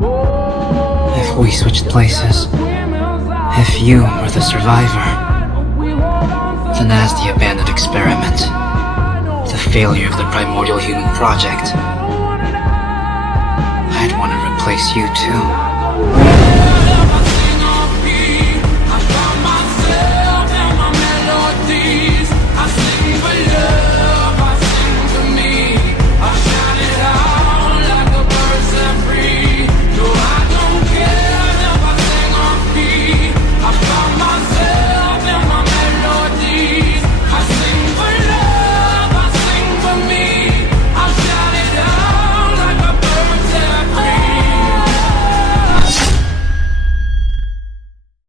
If we switched places, if you were the survivor, then as the abandoned experiment, the failure of the primordial human project, I'd want to replace you too.